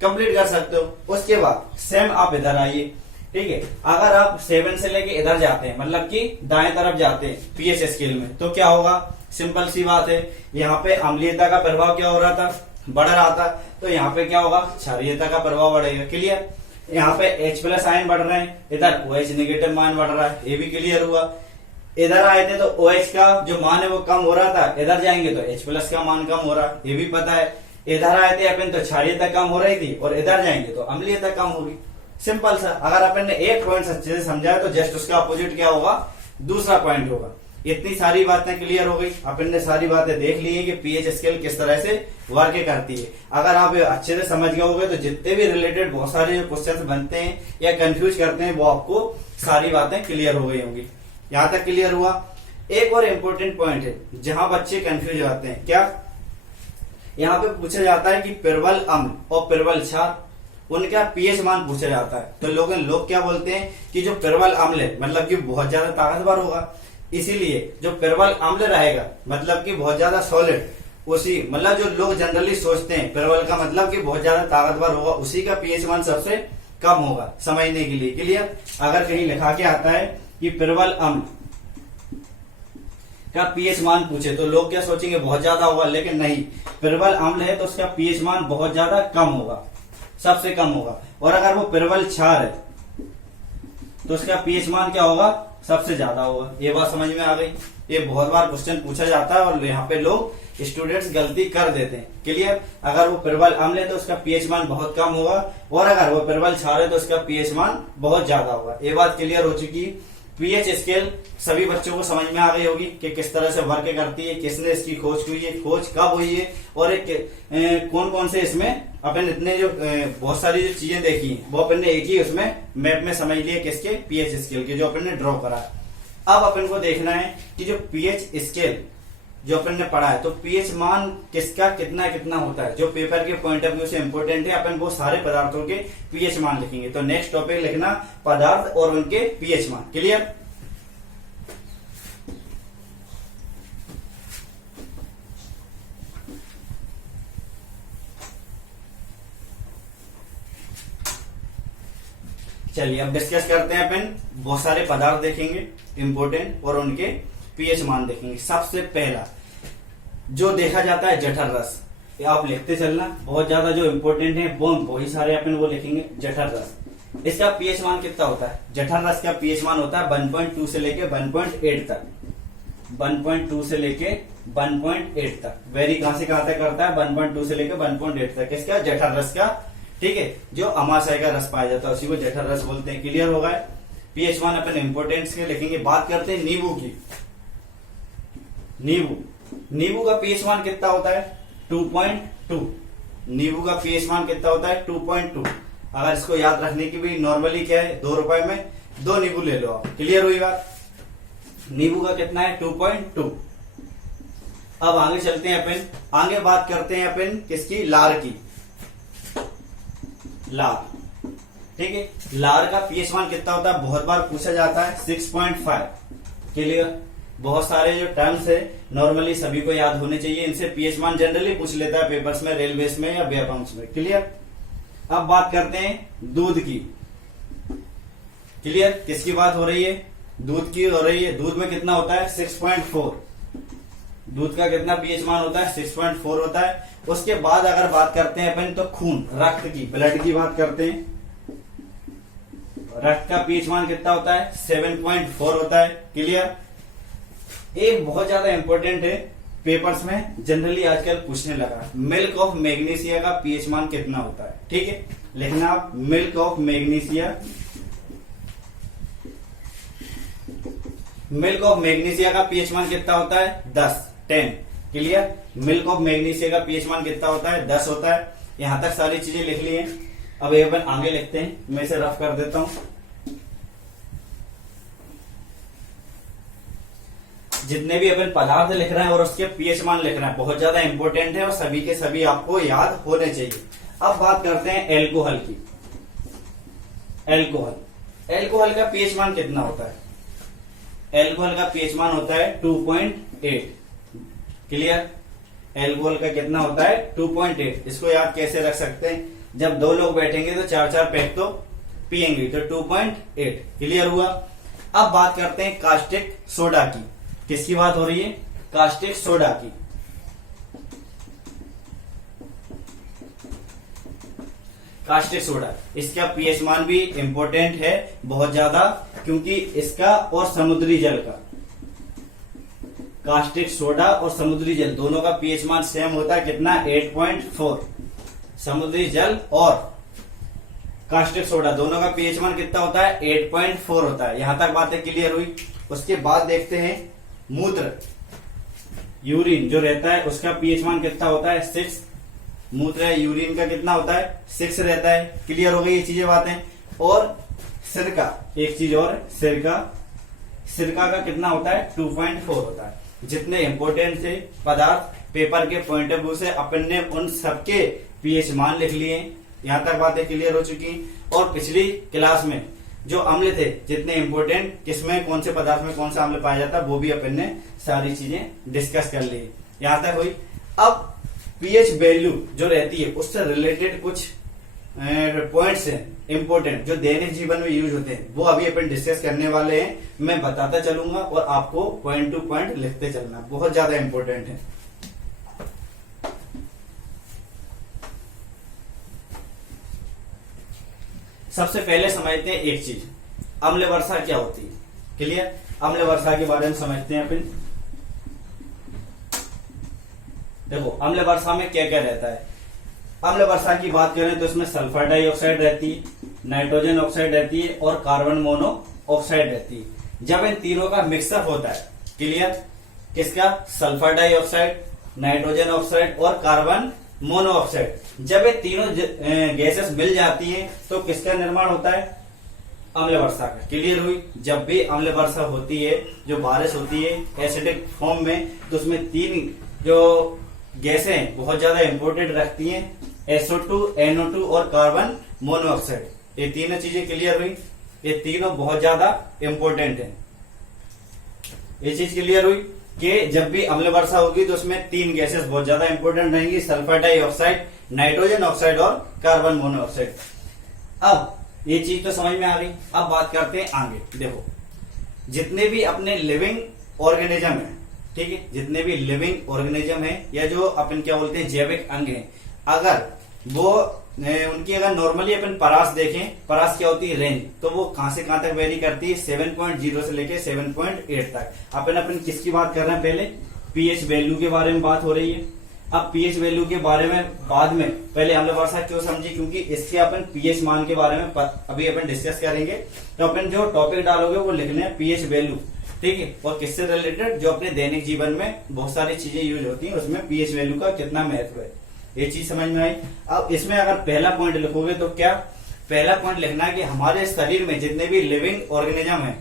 कंप्लीट कर सकते हो। उसके बाद सेम आप इधर आइए, ठीक है। अगर आप 7 से लेके इधर जाते हैं, मतलब कि दाएं तरफ जाते हैं पीएच स्केल में, तो क्या होगा, सिंपल सी बात है, यहाँ पे अम्लीयता का प्रभाव क्या हो रहा था, बढ़ रहा था। तो यहाँ पे क्या होगा, क्षारीयता का प्रभाव बढ़ेगा, क्लियर। यहाँ पे H+ आयन बढ़ रहे हैं, इधर OH नेगेटिव मान बढ़ रहा है, ये भी क्लियर हुआ। इधर आए थे तो OH का जो मान है वो कम हो रहा था, इधर जाएंगे तो H+ का मान कम हो रहा है, ये भी पता है। इधर आए थे अपन तो क्षारीयता कम हो रही थी और इधर जाएंगे तो अम्लीयता कम होगी। सिंपल सा। अगर अपन ने एक पॉइंट अच्छे से समझा तो जस्ट उसका अपोजिट क्या होगा, दूसरा पॉइंट होगा। इतनी सारी बातें क्लियर हो गई, अपन ने सारी बातें देख ली है कि पीएच स्केल किस तरह से वर्क करती है। अगर आप अच्छे से समझ गए होगे तो जितने भी रिलेटेड बहुत सारे जो क्वेश्चन बनते हैं या कंफ्यूज करते हैं वो आपको सारी बातें क्लियर हो गई होंगी। यहां तक क्लियर हुआ। एक और इम्पोर्टेंट पॉइंट है जहां बच्चे कंफ्यूज होते हैं, क्या, यहाँ पे पूछा जाता है कि प्रबल अम्ल और प्रबल क्षार, उनका पीएच मान पूछा जाता है। तो लोग क्या बोलते हैं कि जो प्रबल अम्ल है मतलब कि बहुत ज्यादा ताकतवर होगा, इसीलिए जो प्रबल अम्ल रहेगा मतलब कि बहुत ज्यादा सॉलिड, उसी मतलब जो लोग जनरली सोचते हैं प्रबल का मतलब कि बहुत ज्यादा ताकतवर होगा, उसी का पीएच मान सबसे कम होगा। समझने के लिए क्लियर, अगर कहीं लिखा के आता है कि प्रबल अम्ल का पीएच मान पूछे तो लोग क्या सोचेंगे बहुत ज्यादा होगा, लेकिन नहीं, प्रबल अम्ल है तो उसका पीएच मान बहुत ज्यादा कम होगा, सबसे कम होगा। और अगर वो प्रबल क्षार है तो उसका पीएच मान क्या होगा, सबसे ज्यादा होगा। ये बात समझ में आ गई। ये बहुत बार क्वेश्चन पूछा जाता है और यहाँ पे लोग स्टूडेंट्स गलती कर देते हैं। क्लियर, अगर वो प्रबल अम्ल है तो उसका पीएच मान बहुत कम होगा, और अगर वो प्रबल क्षार है तो उसका पीएच मान बहुत ज्यादा होगा। ये बात क्लियर हो चुकी। पीएच स्केल सभी बच्चों को समझ में आ गई होगी कि किस तरह से वर्क करती है, किसने इसकी खोज की है, खोज कब हुई है, और एक कौन कौन से इसमें अपन इतने जो बहुत सारी जो चीजें देखी हैं वो अपन ने एक ही उसमें मैप में समझ लिया, किसके, पीएच स्केल के, जो अपन ने ड्रॉ करा। अब अपन को देखना है कि जो पीएच स्केल जो अपन ने पढ़ा है, तो पीएच मान किसका कितना कितना होता है, जो पेपर के पॉइंट ऑफ व्यू से इंपॉर्टेंट है। अपन वो सारे पदार्थों के पीएच मान लिखेंगे। तो नेक्स्ट टॉपिक लिखना पदार्थ और उनके पीएच मान। क्लियर, चलिए अब डिस्कस करते हैं। अपन बहुत सारे पदार्थ देखेंगे इंपॉर्टेंट और उनके पीएच मान देखेंगे। सबसे पहला जो देखा जाता है जठर रस, ये आप लिखते चलना, बहुत ज्यादा जो इंपॉर्टेंट है वो ही सारे अपन वो लिखेंगे। जठर रस, इसका पीएच मान कितना होता है? जठर रस का पीएच मान होता है 1.2 से लेके 1.8 तक, 1.2 से लेके 1.8 तक। वेरी कहां से कहां तक करता है? 1.2 से लेके 1.8 तक। इसका जठर रस का, ठीक है, जो अमाशय का रस पाया जाता है उसी को जठर रस बोलते हैं। क्लियर होगा? पीएच मान अपन इंपोर्टेंस के लिखेंगे। बात करते हैं नींबू की। नींबू का पीएच मान कितना होता है? 2.2। नींबू का पीएच मान कितना होता है? 2.2। अगर इसको याद रखने की भी नॉर्मली क्या है, 2 रुपए में 2 नींबू ले लो आप। क्लियर हुई बात? नींबू का कितना है? 2.2। अब आगे चलते हैं अपन, आगे बात करते हैं अपन किसकी? लार की। लार, ठीक है, लार का पीएच मान कितना होता है? बहुत बार पूछा जाता है 6.5। क्लियर, बहुत सारे जो टर्म्स है नॉर्मली सभी को याद होने चाहिए, इनसे पीएच मान जनरली पूछ लेता है पेपर्स में, रेलवेज में या व्यापम्स में। क्लियर, अब बात करते हैं दूध की। क्लियर, किसकी बात हो रही है? दूध की हो रही है। दूध में कितना होता है? 6.4। दूध का कितना पीएच मान होता है? 6.4 होता है। उसके बाद अगर बात करते हैं अपन तो खून, रक्त की, ब्लड की बात करते हैं। रक्त का पीएच मान कितना होता है? 7.4 होता है। क्लियर, एक बहुत ज्यादा इंपॉर्टेंट है, पेपर्स में जनरली आजकल पूछने लगा, मिल्क ऑफ मैग्नीशिया का पीएच मान कितना होता है? ठीक है, लिखना आप milk of magnesia. Milk of magnesia का पीएच मान कितना होता है? 10। क्लियर, मिल्क ऑफ मैग्नीशिया का पीएच मान कितना होता है? 10 होता है। यहां तक सारी चीजें लिख ली हैं। अब ये अपन आगे लिखते हैं, मैं इसे रफ कर देता हूं। जितने भी अपन पदार्थ लिख रहे हैं और उसके पीएच मान लिख रहे हैं, बहुत ज्यादा इंपॉर्टेंट है और सभी के सभी आपको याद होने चाहिए। अब बात करते हैं एल्कोहल की। एल्कोहल का पीएच मान कितना होता है? एल्कोहल का पीएच मान होता है 2.8। क्लियर, एल्कोहल का कितना होता है? 2.8। इसको याद कैसे रख सकते हैं? जब 2 लोग बैठेंगे तो 4-4 पैक तो पिएंगे, तो 2.8। क्लियर हुआ? अब बात करते हैं कास्टिक सोडा की। किसकी बात हो रही है? कास्टिक सोडा की। कास्टिक सोडा, इसका पीएच मान भी इंपॉर्टेंट है बहुत ज्यादा, क्योंकि इसका और समुद्री जल का, कास्टिक सोडा और समुद्री जल दोनों का पीएच मान सेम होता है। कितना? 8.4। समुद्री जल और कास्टिक सोडा दोनों का पीएच मान कितना होता है? 8.4 होता है। यहां तक बातें क्लियर हुई? उसके बाद देखते हैं मूत्र, यूरिन जो रहता है उसका पीएच मान कितना होता है? 6। मूत्र है, यूरिन का कितना होता है? 6 रहता है। क्लियर हो गई ये चीजें बातें? और सिरका, एक चीज और, सिरका का कितना होता है? 2.4 होता है। जितने इंपॉर्टेंट थे पदार्थ पेपर के पॉइंट ऑफ व्यू से अपन ने उन सबके पीएच मान लिख लिए। यहां तक बातें क्लियर हो चुकी। और पिछली क्लास में जो अम्ल थे जितने इंपॉर्टेंट, किसमें कौन से पदार्थ में कौन सा अम्ल पाया जाता है, वो भी अपन ने सारी चीजें डिस्कस कर ली। यहां तक हुई? अब पीएच वैल्यू जो रहती है उससे रिलेटेड कुछ पॉइंट्स हैं इंपॉर्टेंट जो दैनिक जीवन में यूज होते हैं, वो अभी अपन डिस्कस करने वाले हैं। मैं बताता चलूंगा और आपको पॉइंट टू पॉइंट लिखते चलना, बहुत ज्यादा इंपॉर्टेंट है। सबसे पहले समझते हैं एक चीज, अम्ल वर्षा क्या होती है। क्लियर? अम्ल वर्षा के बारे में समझते हैं अपन। देखो अम्ल वर्षा में क्या क्या रहता है। अम्ल वर्षा की बात करें तो इसमें सल्फर डाइऑक्साइड रहती है, नाइट्रोजन ऑक्साइड रहती है और कार्बन मोनो ऑक्साइड रहती है। जब इन तीनों का मिक्सअप होता है, क्लियर, किसका, सल्फर डाइऑक्साइड, नाइट्रोजन ऑक्साइड और कार्बन मोनो ऑक्साइड, जब ये तीनों गैसेस मिल जाती हैं तो किसका निर्माण होता है, अम्ल वर्षा का। क्लियर हुई? जब भी अम्ल वर्षा होती है, जो बारिश होती है एसिडिक फॉर्म में, तो उसमें तीन जो गैसें बहुत ज्यादा इंपॉर्टेंट रखती हैं, SO2, NO2 और कार्बन मोनोऑक्साइड। ये तीनों चीजें क्लियर हुई? ये तीनों बहुत ज्यादा इंपॉर्टेंट है। ये चीज क्लियर हुई कि जब भी अम्ल वर्षा होगी तो उसमें तीन गैसेस बहुत ज्यादा इंपॉर्टेंट रहेंगी, सल्फर डाइऑक्साइड, नाइट्रोजन ऑक्साइड और कार्बन मोनोऑक्साइड। अब ये चीज तो समझ में आ गई। अब बात करते हैं आगे। देखो जितने भी अपने लिविंग ऑर्गेनिज्म है, ठीक है, जितने भी लिविंग ऑर्गेनिज्म है या जो अपन क्या बोलते हैं जैविक अंग है, अगर वो उनकी अगर नॉर्मली अपन परास देखें, परास क्या होती है, रेंज, तो वो कहां से कहां तक वेरी करती है, 7.0 से लेके 7.8 तक। अपन किसकी बात कर रहे हैं, पहले पीएच वैल्यू के बारे में बात हो रही है। अब पीएच वैल्यू के बारे में बाद में, पहले अम्ल वर्षा क्यों समझी, क्योंकि इसके अपन पीएच मान के बारे में अभी अपन डिस्कस करेंगे। तो अपन जो टॉपिक डालोगे वो लिखने हैं पीएच वैल्यू, ठीक है, और किससे रिलेटेड, जो अपने दैनिक जीवन में बहुत सारी चीजें यूज होती हैं उसमें पीएच वैल्यू का कितना महत्व है, ये चीज समझ में आई। अब इसमें अगर पहला पॉइंट लिखोगे तो क्या, पहला पॉइंट लिखना है कि हमारे शरीर में जितने भी लिविंग ऑर्गेनिज्म है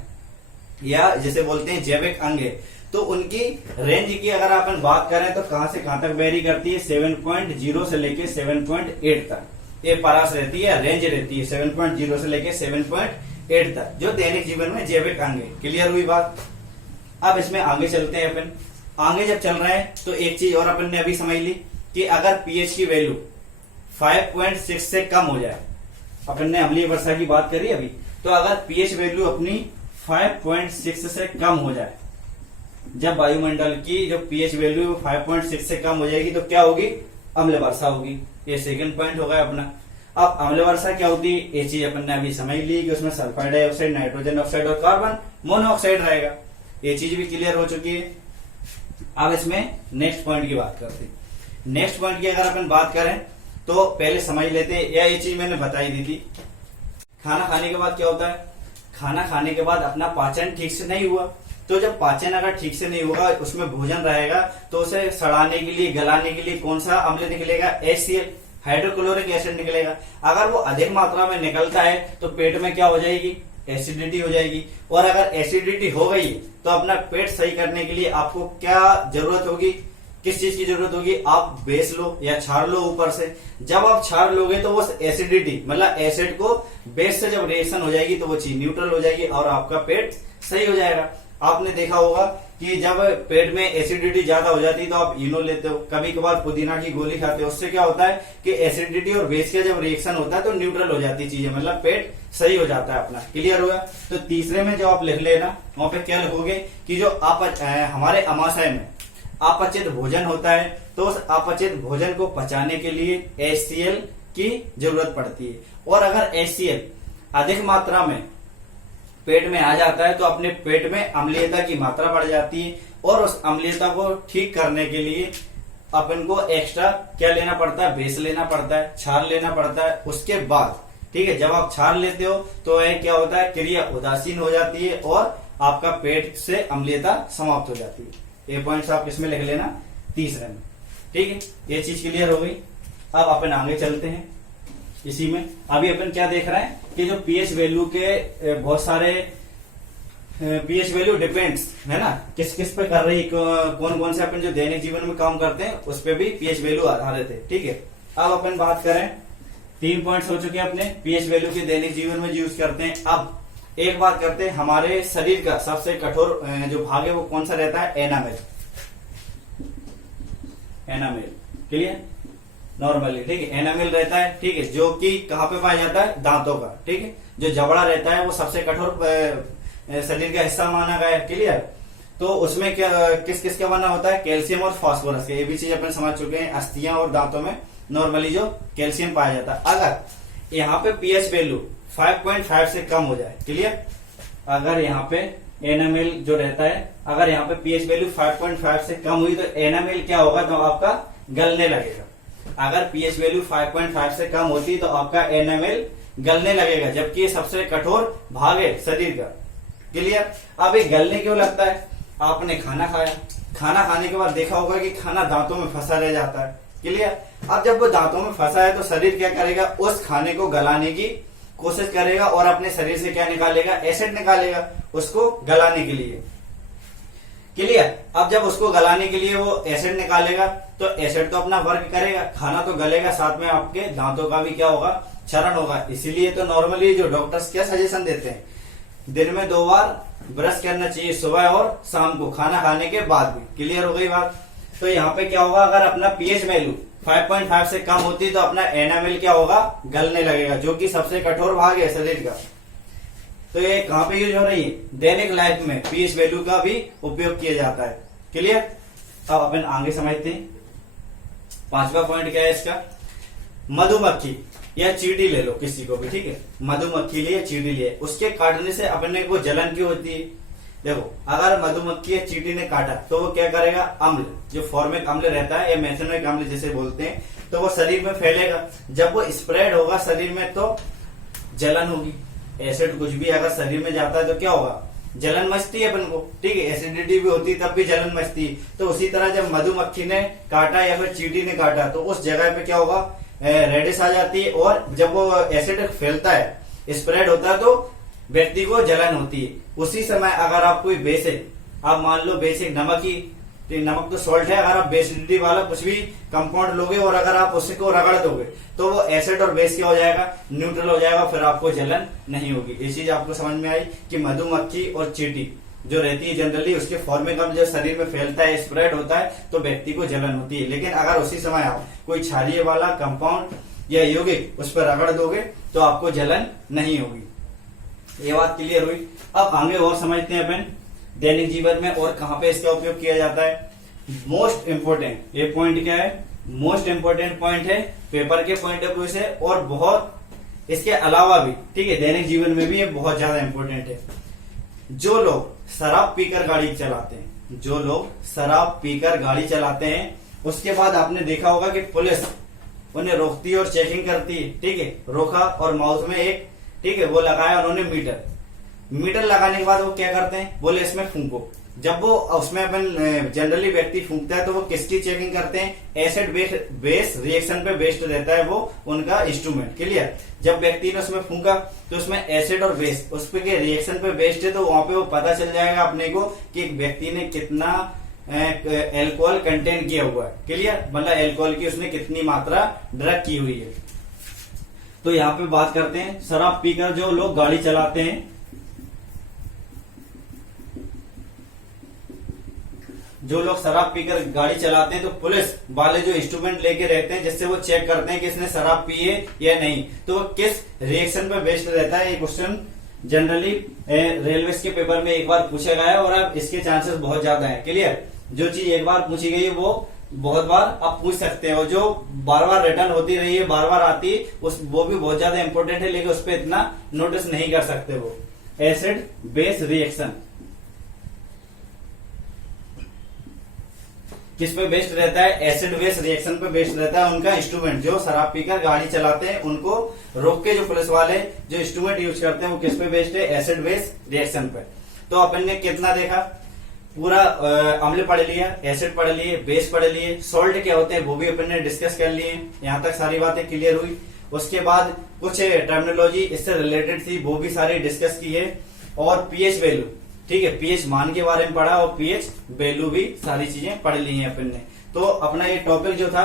या जिसे बोलते हैं जैविक अंग है, तो उनकी रेंज की अगर अपन बात करें तो कहां से कहां तक वेरी करती है, 7.0 से लेके 7.8 तक ये परास रहती है, रेंज रहती है 7.0 से लेके 7.8 तक, जो दैनिक जीवन में जैविक अंग है। क्लियर हुई बात? अब इसमें आगे चलते हैं अपन। आगे जब चल रहे हैं तो एक चीज और अपन ने अभी समझ ली कि अगर पीएच की वैल्यू 5.6 से कम हो जाए, अपन ने अम्लीय वर्षा की बात करी अभी, तो अगर पीएच वैल्यू अपनी 5.6 से कम हो जाए, जब वायुमंडल की जो पीएच वैल्यू 5.6 से कम हो जाएगी तो क्या होगी, अम्ल वर्षा होगी। ये सेकंड पॉइंट होगा अपना। अब अम्ल वर्षा क्या होती है, ये चीज अपन ने अभी समझ ली कि उसमें सल्फर डाइऑक्साइड, नाइट्रोजन ऑक्साइड और कार्बन मोनोऑक्साइड रहेगा। ये चीज भी क्लियर हो चुकी है। अब इसमें नेक्स्ट पॉइंट की बात करते हैं। नेक्स्ट पॉइंट की अगर अपन बात करें तो पहले समझ लेते हैं, या ये चीज मैंने बताई दी थी, खाना खाने के बाद क्या होता है, खाना खाने के बाद अपना पाचन ठीक से नहीं हुआ, तो जब पाचन अगर ठीक से नहीं होगा, उसमें भोजन रहेगा, तो उसे सड़ाने के लिए, गलाने के लिए कौन सा अम्ल निकलेगा, HCl, हाइड्रोक्लोरिक एसिड निकलेगा। अगर वो अधिक मात्रा में निकलता है तो पेट में क्या हो जाएगी, एसिडिटी हो जाएगी। और अगर एसिडिटी हो गई तो अपना पेट सही करने के लिए आपको क्या जरूरत होगी, किस चीज की जरूरत होगी, आप बेस लो या छाड़ लो ऊपर से। जब आप छाड़ लोगे तो वो एसिडिटी मतलब एसिड को बेस से जब रिएक्शन हो जाएगी तो वो चीज न्यूट्रल हो जाएगी और आपका पेट सही हो जाएगा। आपने देखा होगा कि जब पेट में एसिडिटी ज्यादा हो जाती है तो आप इनो लेते हो, कभी कभार पुदीना की गोली खाते हो, उससे क्या होता है कि एसिडिटी और बेस का जब रिएक्शन होता है तो न्यूट्रल हो जाती है चीजें, मतलब पेट सही हो जाता है अपना। क्लियर होगा? तो तीसरे में जो आप लिख लेना, वहां पे क्या लिखोगे कि जो हमारे अमाशय में अपचित भोजन होता है, तो उस अपचित भोजन को पचाने के लिए HCl की जरूरत पड़ती है। और अगर HCl अधिक मात्रा में पेट में आ जाता है तो अपने पेट में अम्लीयता की मात्रा बढ़ जाती है, और उस अम्लीयता को ठीक करने के लिए अपन को एक्स्ट्रा क्या लेना पड़ता है, बेस लेना पड़ता है, छाल लेना पड़ता है। उसके बाद ठीक है, जब आप छाल लेते हो तो क्या होता है, क्रिया उदासीन हो जाती है और आपका पेट से अम्लीयता समाप्त हो जाती है। ये पॉइंट्स आप इसमें लिख लेना तीसरे में। ठीक है, ये चीज क्लियर हो गई। अब अपन आगे चलते हैं। इसी में अभी अपन क्या देख रहे हैं कि जो पीएच वैल्यू के बहुत सारे पीएच वैल्यू डिपेंड्स है ना, किस किस पे कर रही, कौन कौन से अपन जो दैनिक जीवन में काम करते हैं उस पे भी पीएच वैल्यू आधारित है। ठीक है, अब अपन बात करें, 3 पॉइंट्स हो चुके हैं अपने पीएच वैल्यू के दैनिक जीवन में यूज करते हैं। अब एक बात करते हैं, हमारे शरीर का सबसे कठोर जो भाग है वो कौन सा रहता है, एनामेल। एनामेल, क्लियर, नॉर्मली, ठीक है, एनामेल रहता है, ठीक है, जो कि कहाँ पे पाया जाता है, दांतों का, ठीक है, जो जबड़ा रहता है वो सबसे कठोर शरीर का हिस्सा माना गया है, क्लियर। तो उसमें क्या किस किस का बना होता है, कैल्शियम और फास्फोरस के, ये भी चीज अपन समझ चुके हैं। अस्थियां और दांतों में नॉर्मली जो कैल्शियम पाया जाता है, अगर यहाँ पे पीएच वैल्यू 5.5 से कम हो जाए, क्लियर, अगर यहाँ पे एनामेल जो रहता है, अगर यहाँ पे पीएच वैल्यू 5.5 से कम हुई तो एनामेल क्या होगा, तो आपका गलने लगेगा। अगर पीएच वैल्यू 5.5 से कम होती तो आपका एनामेल गलने लगेगा, जबकि ये सबसे कठोर भाग है शरीर का, क्लियर। अब ये गलने क्यों लगता है, आपने खाना खाया, खाना खाने के बाद देखा होगा कि खाना दांतों में फंसा रह जाता है, क्लियर। अब जब वो दांतों में फंसा है तो शरीर क्या करेगा, उस खाने को गलाने की कोशिश करेगा और अपने शरीर से क्या निकालेगा, एसिड निकालेगा उसको गलाने के लिए, क्लियर। अब जब उसको गलाने के लिए वो एसिड निकालेगा तो एसिड तो अपना वर्क करेगा, खाना तो गलेगा, साथ में आपके दांतों का भी क्या होगा, क्षरण होगा। इसीलिए तो नॉर्मली जो डॉक्टर्स क्या सजेशन देते हैं, दिन में 2 बार ब्रश करना चाहिए, सुबह और शाम को, खाना खाने के बाद भी, क्लियर हो गई बात। तो यहाँ पे क्या होगा, अगर अपना पीएच वैल्यू 5.5 से कम होती तो अपना एनामेल क्या होगा, गलने लगेगा, जो कि सबसे कठोर भाग है शरीर का। तो ये कहाँ पे यूज हो रही है, दैनिक लाइफ में पीएच वैल्यू का भी उपयोग किया जाता है, क्लियर। अब अपन आगे समझते हैं, 5वां पॉइंट क्या है इसका, मधुमक्खी या चींटी ले लो किसी को भी, ठीक है, मधुमक्खी लिए चींटी लिए, उसके काटने से अपने को जलन क्यों होती है। देखो, अगर मधुमक्खी या चींटी ने काटा तो वो क्या करेगा, अम्ल, जो फॉर्मिक अम्ल रहता है या मेथनोइक अम्ल जिसे बोलते हैं, तो वो शरीर में फैलेगा। जब वो स्प्रेड होगा शरीर में तो जलन होगी। एसिड कुछ भी अगर शरीर में जाता है तो क्या होगा, जलन मचती है अपन को, ठीक है, एसिडिटी भी होती है तब भी जलन मचती है। तो उसी तरह जब मधुमक्खी ने काटा या फिर चींटी ने काटा तो उस जगह पे क्या होगा, रेडिश आ जाती है, और जब वो एसिड फैलता है, स्प्रेड होता है, तो व्यक्ति को जलन होती है। उसी समय अगर आप कोई बेसिक, आप मान लो बेसिक नमक ही, नमक तो सॉल्ट है, अगर आप बेसिडिटी वाला कुछ भी कंपाउंड लोगे और अगर आप उसको रगड़ दोगे तो वो एसिड और बेस क्या हो जाएगा, न्यूट्रल हो जाएगा, फिर आपको जलन नहीं होगी। ये चीज आपको समझ में आई कि मधुमक्खी और चींटी जो रहती है जनरली, उसके फॉर्मिक अम्ल जो शरीर में फैलता है, स्प्रेड होता है, तो व्यक्ति को जलन होती है। लेकिन अगर उसी समय आप कोई क्षारीय वाला कंपाउंड या यौगिक उस पर रगड़ दोगे तो आपको जलन नहीं होगी। ये बात क्लियर हुई। अब आगे और समझते हैं अपन दैनिक जीवन में और कहां पे इसका उपयोग किया जाता है। मोस्ट इंपोर्टेंट, ये पॉइंट क्या है, मोस्ट इंपोर्टेंट पॉइंट है पेपर के पॉइंट ऑफ व्यू से, और बहुत इसके अलावा भी, ठीक है, दैनिक जीवन में भी ये बहुत ज्यादा इंपोर्टेंट है। जो लोग शराब पीकर गाड़ी चलाते हैं, जो लोग शराब पीकर गाड़ी चलाते हैं, उसके बाद आपने देखा होगा कि पुलिस उन्हें रोकती है और चेकिंग करती है, ठीक है, रोका और माउथ में एक, ठीक है, वो लगाया उन्होंने मीटर लगाने के बाद वो क्या करते हैं, बोले इसमें फूंको। जब वो उसमें अपन जनरली व्यक्ति फूंकता है तो वो किसकी चेकिंग करते हैं, एसिड बेस रिएक्शन पे बेस्ड रहता है वो उनका इंस्ट्रूमेंट, क्लियर। जब व्यक्ति ने उसमें फूंका तो उसमें एसिड और बेस उस पे के रिएक्शन पे बेस्ड है, तो वहां पे वो पता चल जाएगा अपने को कि एक व्यक्ति ने कितना एल्कोहल कंटेन किया हुआ है, क्लियर, मतलब एल्कोहल की उसने कितनी मात्रा ड्रग की हुई है। तो यहाँ पे बात करते हैं शराब पीकर जो लोग गाड़ी चलाते हैं, जो लोग शराब पीकर गाड़ी चलाते हैं तो पुलिस वाले जो इंस्ट्रूमेंट लेके रहते हैं जिससे वो चेक करते हैं कि इसने शराब पी है या नहीं, तो वो किस रिएक्शन पे बेस्ड रहता है। ये क्वेश्चन जनरली रेलवे के पेपर में एक बार पूछा गया है और अब इसके चांसेस बहुत ज्यादा हैं, क्लियर। जो चीज एक बार पूछी गई है वो बहुत बार आप पूछ सकते हैं, और जो बार बार रिटर्न होती रही है, बार बार आती है, वो भी बहुत ज्यादा इंपॉर्टेंट है, लेकिन उस पर इतना नोटिस नहीं कर सकते। वो एसिड बेस रिएक्शन किस पे बेस्ड रहता है, एसिड बेस रिएक्शन पे बेस्ड रहता है उनका इंस्ट्रूमेंट। जो शराब पीकर गाड़ी चलाते हैं उनको रोक के जो पुलिस वाले जो इंस्ट्रूमेंट यूज करते हैं वो किस पे बेस्ड है, एसिड बेस रिएक्शन पे। तो अपन ने कितना देखा, पूरा अम्ल पढ़ लिया, एसिड पढ़ लिए, बेस पढ़ लिए, सॉल्ट क्या होते हैं वो भी अपन ने डिस्कस कर लिए। यहाँ तक सारी बातें क्लियर हुई। उसके बाद कुछ टर्मिनोलॉजी इससे रिलेटेड थी वो भी सारी डिस्कस की है, और पीएच वैल्यू, ठीक है, पीएच मान के बारे में पढ़ा और पीएच वैल्यू भी सारी चीजें पढ़ ली हैं अपन ने। तो अपना ये टॉपिक जो था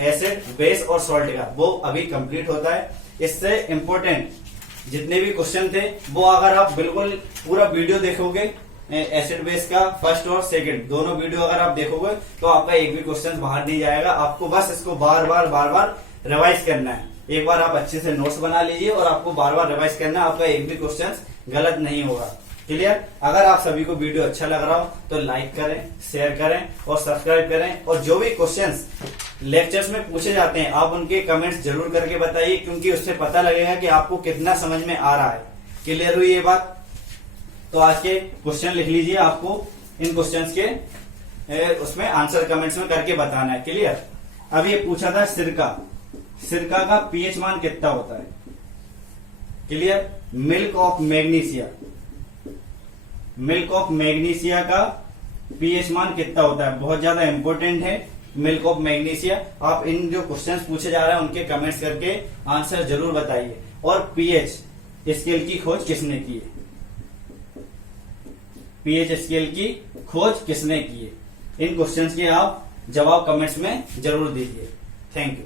एसिड बेस और सॉल्ट का वो अभी कंप्लीट होता है। इससे इंपॉर्टेंट जितने भी क्वेश्चन थे वो अगर आप बिल्कुल पूरा वीडियो देखोगे एसिड बेस का फर्स्ट और सेकंड दोनों वीडियो अगर आप देखोगे तो आपका एक भी क्वेश्चन बाहर नहीं जाएगा। आपको बस इसको बार बार रिवाइज करना है। एक बार आप अच्छे से नोट्स बना लीजिए और आपको बार बार रिवाइज करना है, आपका एक भी क्वेश्चन गलत नहीं होगा। क्लियर? अगर आप सभी को वीडियो अच्छा लग रहा हो तो लाइक करें, शेयर करें और सब्सक्राइब करें। और जो भी क्वेश्चंस लेक्चर्स में पूछे जाते हैं आप उनके कमेंट्स जरूर करके बताइए, क्योंकि उससे पता लगेगा कि आपको कितना समझ में आ रहा है। क्लियर हुई ये बात? तो आज के क्वेश्चन लिख लीजिए, आपको इन क्वेश्चंस के उसमें आंसर कमेंट्स में करके बताना है। क्लियर? अब ये पूछा था सिरका का पीएच मान कितना होता है? क्लियर? मिल्क ऑफ मैग्नीशिया का पीएच मान कितना होता है? बहुत ज्यादा इंपॉर्टेंट है मिल्क ऑफ मैग्नीशिया। आप इन जो क्वेश्चंस पूछे जा रहे हैं उनके कमेंट्स करके आंसर जरूर बताइए। और पीएच स्केल की खोज किसने की है? पीएच स्केल की खोज किसने की है? इन क्वेश्चंस के आप जवाब कमेंट्स में जरूर दीजिए। Thank you.